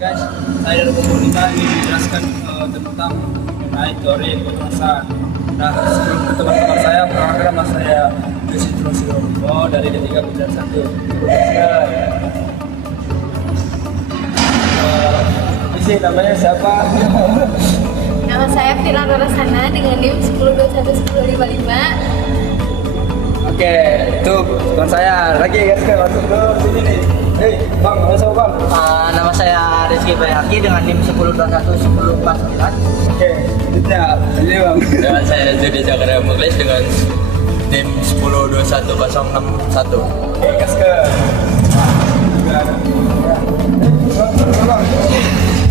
Guys, saya dari Kumpul 5 ingin menjelaskan tentang mengenai teori kekerasan. Nah, sebelum ke teman-teman saya, perkenalkan nama saya Yusuf Rosiro dari D3 Kementerian 1. Isi namanya siapa? Nama saya Vira Rorasana dengan NIM 10211055. Oke, itu teman saya lagi guys, masuk ke sini nih. Hei, Bang, masuk Bang. Nama saya Rizky Bayaki dengan NIM 10211049. Oke, selanjutnya ini Bang. Dan saya Zudi Zakaria Muglis dengan NIM 10210661. Oke, gas ke. Bang.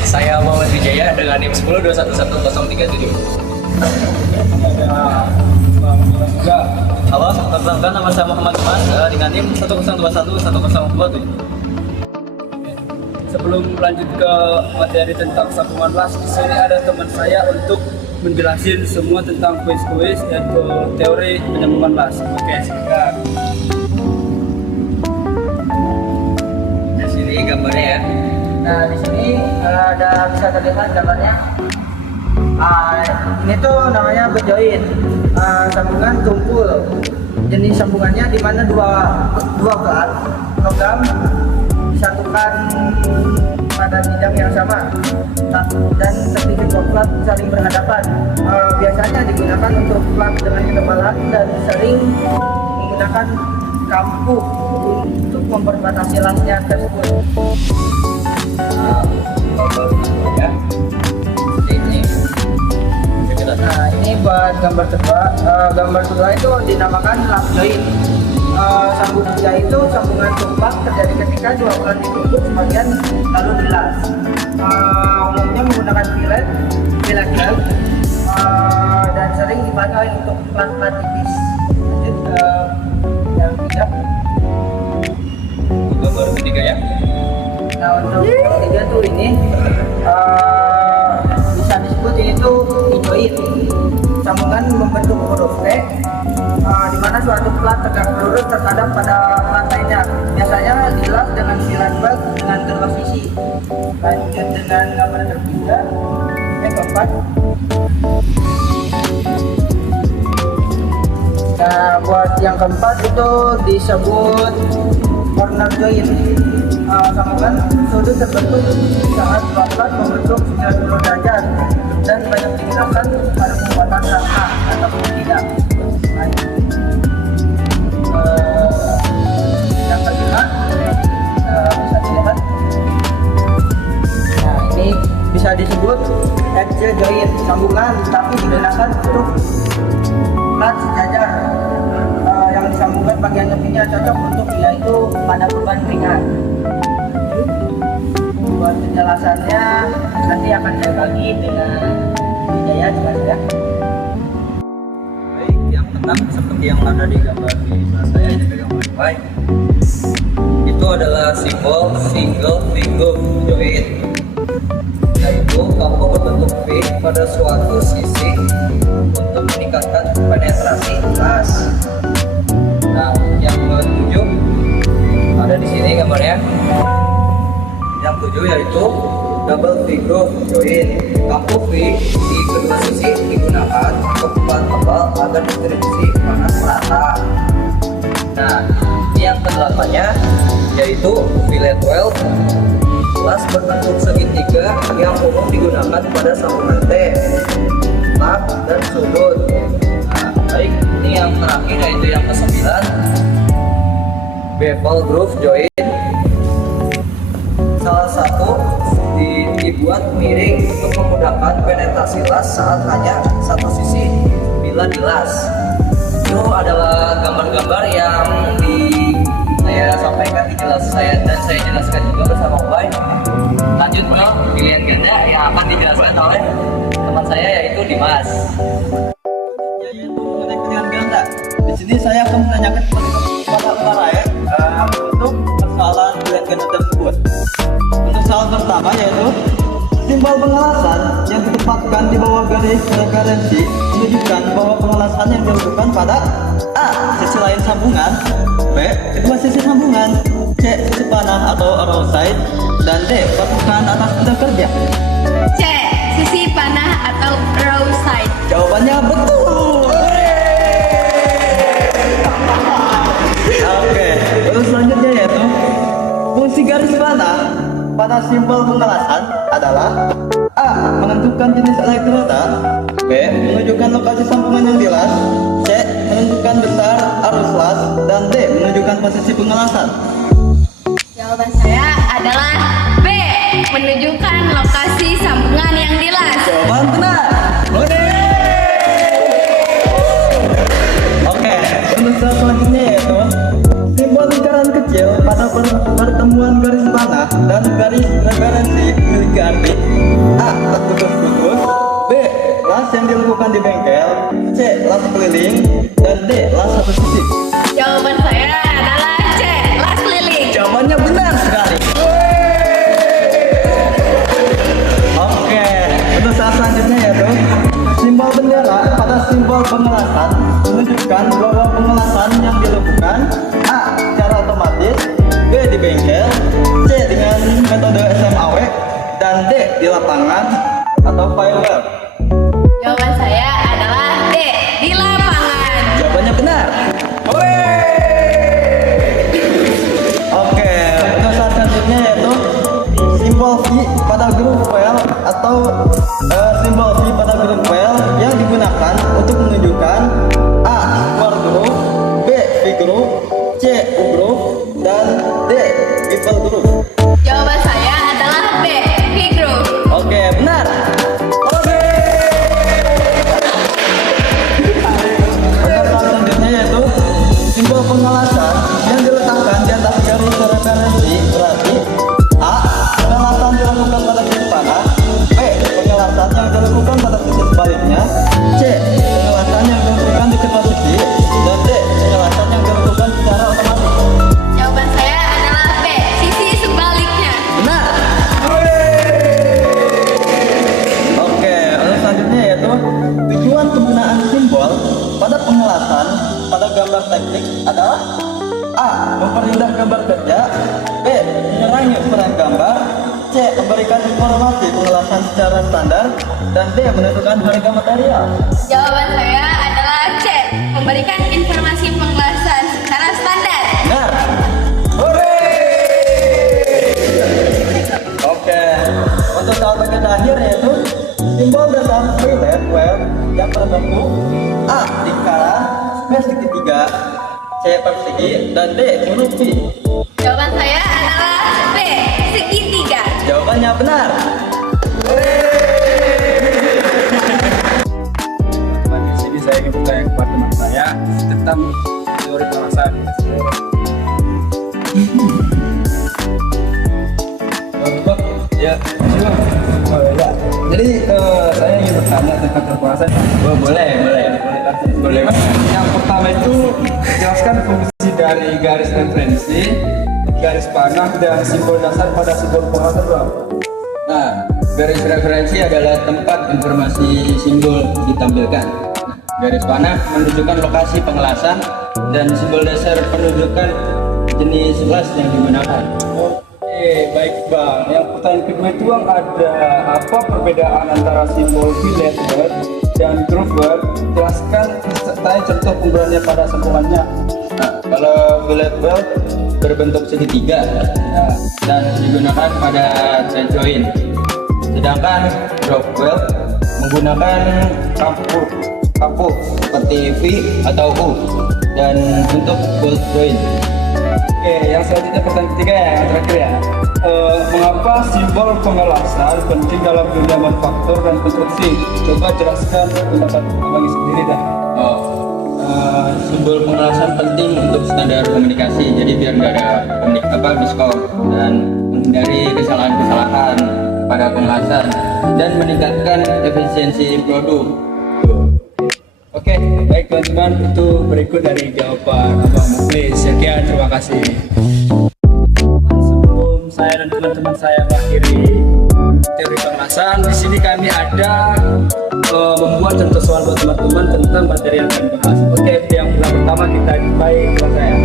Saya Muhammad Wijaya dengan NIM 10211037. Halo, perkenalkan nama saya Muhammad Mas dengan NIM 10211027. Sebelum lanjut ke materi tentang sambungan las, di sini ada teman saya untuk menjelaskan semua tentang kuis-kuis dan teori penyambungan las. Oke, silakan. Di sini gambarnya ya. Nah, di sini ada bisa terlihat gambarnya. Ini tuh namanya bejoin, sambungan tumpul. Jenis sambungannya di mana dua plat logam disatukan pada bidang yang sama dan terpikir plat saling berhadapan. Biasanya digunakan untuk plat dengan ketebalan dan sering menggunakan kampu untuk memperbatasi lasnya tersebut. Ya. Ini. Nah, ini buat gambar kedua. Gambar kedua itu dinamakan lap join. Sambung kerja itu sambungan tumpak terjadi ketika dua ulang ditumpuk sebagian lalu dilas. Umumnya menggunakan filet gel, dan sering dipakai untuk plat-plat tipis. Lanjut ke yang ketiga. Gambar ketiga ya. Nah, untuk yang ketiga tuh ini bisa disebut ini tuh join. Sambungan membentuk huruf T, di mana suatu plat tegak lurus terhadap pada plat lainnya. Biasanya dilas dengan silat bag dengan kedua sisi. Lanjut dengan gambar ketiga, keempat. Nah, buat yang keempat itu disebut corner join. Sambungan sudut terbentuk saat dua plat membentuk 90 derajat dan banyak digunakan pada pembuatan rangka ataupun tidak. Yang kelima bisa dilihat. Nah, ini bisa disebut edge join, sambungan tapi digunakan untuk plat sejajar. Yang disambungkan bagian tepinya cocok untuk yaitu pada beban ringan. Buat penjelasannya nanti akan saya bagi dengan Wijaya juga ya. Baik, yang keenam seperti yang ada di gambar di sebelah saya ini pegang wifi. Itu adalah simbol single finger join, yaitu kampu berbentuk V pada suatu sisi untuk meningkatkan penetrasi las. Nah, yang ketujuh ada di sini gambarnya. Yang ketujuh yaitu double V groove join. Kampu V di kedua sisi digunakan untuk plat tebal agar distribusi panas merata. Nah, ini yang kedelapannya yaitu fillet weld, las berbentuk segitiga yang umum digunakan pada sambungan T, lap, dan sudut. Nah, baik, ini yang terakhir yaitu yang ke-9, bevel groove join. Salah satu dibuat miring untuk memudahkan penetrasi las saat hanya satu sisi bila dilas. Itu adalah gambar-gambar yang saya sampaikan saya jelaskan juga bersama Ubay. Lanjut ke pilihan ganda yang akan dijelaskan oleh teman saya yaitu Dimas. Yaitu mengenai pilihan ganda. Di sini saya akan menanyakan kepada utara ya untuk persoalan pilihan ganda tersebut. Untuk soal pertama yaitu simbol pengelasan yang ditempatkan di bawah garis referensi menunjukkan bahwa pengelasan yang dilakukan pada A. Sisi lain sambungan, B. Kedua sisi sambungan, C. Sisi panah atau outside, dan D. Permukaan atas benda kerja? C. Sisi panah atau raw side. Jawabannya betul. Oke, terus selanjutnya yaitu fungsi garis panah pada simbol pengelasan adalah A. Menentukan jenis elektroda, B. Menunjukkan lokasi sambungan yang dilas, C. Menentukan besar arus las, dan D. Menunjukkan posisi pengelasan. Jawaban saya adalah B. Menunjukkan lokasi sambungan yang dilas. Jawaban benar. Oke, untuk selanjutnya yaitu simbol lingkaran kecil pada pertemuan garis panah dan garis referensi memiliki arti A. Terputus-putus, B. Las yang dilakukan di bengkel, C. Las keliling, dan D. Las satu sisi. Jawaban saya adalah C. Las keliling. Jawabannya benar sekali. Oke, untuk saat selanjutnya yaitu simbol bendera pada simbol pengelasan menunjukkan bahwa pengelasan yang dilakukan A. Secara otomatis, B. Di bengkel, C. Dengan metode SMAW, dan D. Di lapangan atau firewall. Jawaban saya adalah D. Di lapangan. Jawabannya benar. Oke, untuk saat selanjutnya yaitu simbol V pada grup file atau simbol V pada grup file yang digunakan untuk menunjukkan A. Square group, B. V group, C. U group, dan D. People group. Jawaban saya adalah B. V group. Oke, benar. Oke. Untuk saat selanjutnya yaitu simbol pengelasan yang diletakkan di atas garis referensi berarti A. Pengelasan dilakukan pada sisi panah, B. Pengelasan yang dilakukan pada sisi sebaliknya, C. Pengelasan yang dilakukan di kedua sisi, dan D. Pengelasan yang dilakukan secara otomatis. Jawaban saya adalah B. Sisi sebaliknya. Benar. Oke, lalu selanjutnya yaitu tujuan penggunaan simbol pada pengelasan pada gambar teknik adalah A. Memperindah gambar kerja, B. Menerangi ukuran gambar, C. Memberikan informasi pengelasan secara standar, dan D. Menentukan harga material. Jawaban saya adalah C. Memberikan informasi pengelasan secara standar. Benar. Oke, untuk soal bagian terakhir yaitu simbol dasar relate web yang berbentuk A. Lingkaran, B. Segitiga, C. Persegi, dan D. Huruf V. Jawaban saya adalah B. Segitiga. Jawabannya benar. Di sini saya ingin bertanya kepada teman saya tentang teori pengelasan. Ya, jadi saya ingin bertanya tentang teori pengelasan. Boleh. Yang pertama itu jelaskan fungsi dari garis referensi, garis panah, dan simbol dasar pada simbol pengelasan, Bang. Nah, garis referensi adalah tempat informasi simbol ditampilkan. Garis panah menunjukkan lokasi pengelasan dan simbol dasar penunjukan jenis las yang digunakan. Oke, baik Bang. Yang pertanyaan kedua itu Bang, ada apa perbedaan antara simbol fillet web dan groove web? Jelaskan sertai contoh penggunaannya pada sambungannya. Nah, kalau fillet weld berbentuk segitiga dan digunakan pada thread joint, sedangkan groove weld menggunakan kapu seperti V atau U dan bentuk bolt joint. Oke, yang selanjutnya pertanyaan ketiga ya, yang terakhir ya. Mengapa simbol pengelasan penting dalam dunia manufaktur dan konstruksi? Coba jelaskan pendapat Abang sendiri dah. Simbol pengelasan penting untuk standar komunikasi, jadi biar nggak ada miskom dan menghindari kesalahan-kesalahan pada pengelasan dan meningkatkan efisiensi produk. Oke, baik teman-teman, itu berikut dari jawaban Abang Muklis. Sekian, terima kasih. Sebelum saya dan teman-teman saya mengakhiri teori pengelasan, di sini kami ada membuat contoh soal buat teman-teman tentang materi yang kami bahas. Oke, yang pertama kita mulai teman saya.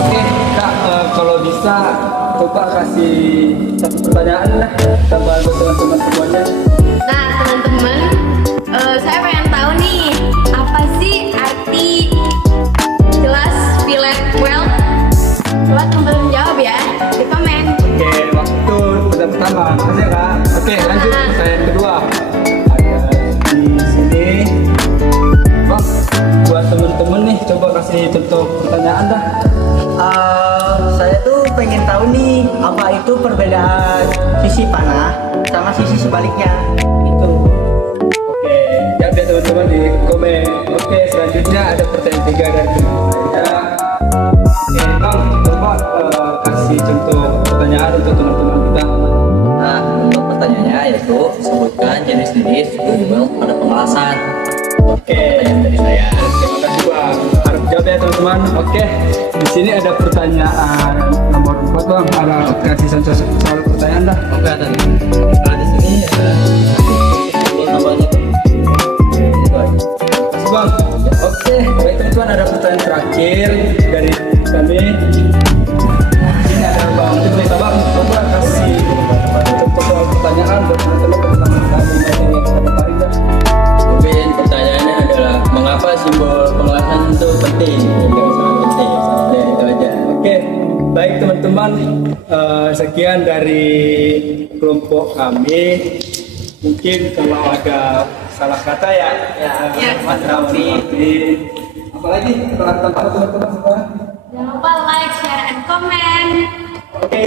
Oke, Kak, kalau bisa coba kasih satu pertanyaan lah tambahan buat teman-teman semuanya. Nah, teman-teman, saya pengen tahu nih, apa sih arti jelas Village Well? Coba teman-teman jawab ya di komen. Oke, waktu pertama aja kak. Oke, lanjut pertanyaan kedua. Ada di sini. Bang, buat temen-temen nih, coba kasih contoh pertanyaan dah. Saya tuh pengen tahu nih apa itu perbedaan sisi panah sama sisi sebaliknya itu. Oke, jawab ya teman-teman di komen. Oke, selanjutnya ada pertanyaan 3 dari teman saya. Oke, Bang, coba kasih contoh pertanyaan untuk teman-teman kita. Nah, untuk pertanyaannya yaitu sebutkan jenis-jenis Google pada pengelasan. Oke, Pertanyaan dari saya. terima kasih Bang. Harap jawab ya teman-teman. Oke, di sini ada pertanyaan nomor 4 Bang. Ada kasih contoh soal pertanyaan dah. Oke, tadi. Nah, di sini ada simbol tambahnya tuh. Itu aja. Kasih Bang. Oke, baik teman-teman, ada pertanyaan terakhir dari kami. Ini ada Bang. Kita Bang, coba kasih contoh soal pertanyaan buat teman-teman pertama kali materi yang kita dapatin dah. Mungkin pertanyaannya adalah mengapa simbol pengelasan itu penting? Ya, sangat penting. Sampai itu aja. Oke, baik teman-teman, sekian dari kelompok kami. Mungkin kalau ada salah kata ya, Ya. tapi apalagi salah kata teman-teman semua. Jangan lupa like, share, and comment. Oke.